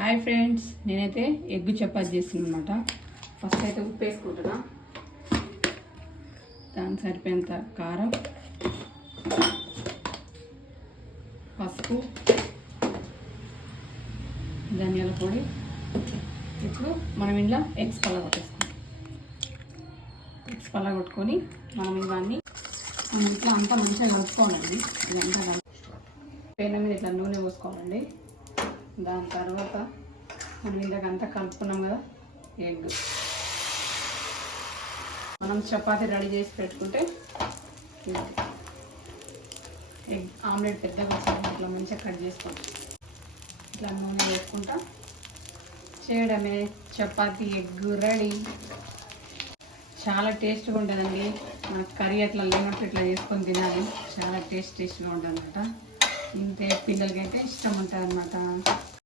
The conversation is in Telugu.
హాయ్ ఫ్రెండ్స్, నేనైతే ఎగ్ చపాతి చేస్తున్నాను అనమాట. ఫస్ట్ అయితే ఉప్పు వేసుకుంటున్నా, దానికి సరిపోయేంత కారం, పసుపు, ధనియాల పొడి. ఇప్పుడు మనం ఇలా ఎగ్స్ పలగొట్టేసుకుంటాం. ఎగ్స్ పలగొట్టుకొని మనం ఇవన్నీ ఇట్లా అంతా మంచిగా కలుపుకోవాలండి. ఇదంతా పెనం మీద ఇట్లా నూనె పోసుకోవాలండి. దాని తర్వాత మనం ఇందాకంతా కలుపుకున్నాం కదా ఎగ్, మనం చపాతీ రెడీ చేసి పెట్టుకుంటే ఎగ్ ఆమ్లెట్ పెద్దగా ఇట్లా మంచిగా కట్ చేసుకోండి. ఇట్లా నూనె వేసుకుంటా చేయడమే చపాతీ ఎగ్ రెడీ. చాలా టేస్ట్గా ఉంటుందండి. నాకు కర్రీ అట్లా లేనట్టు ఇట్లా చేసుకొని తినాలి. చాలా టేస్ట్గా ఉంటుంది అనమాట. ఇంతే పిల్లలకైతే ఇష్టం ఉంటుంది అనమాట.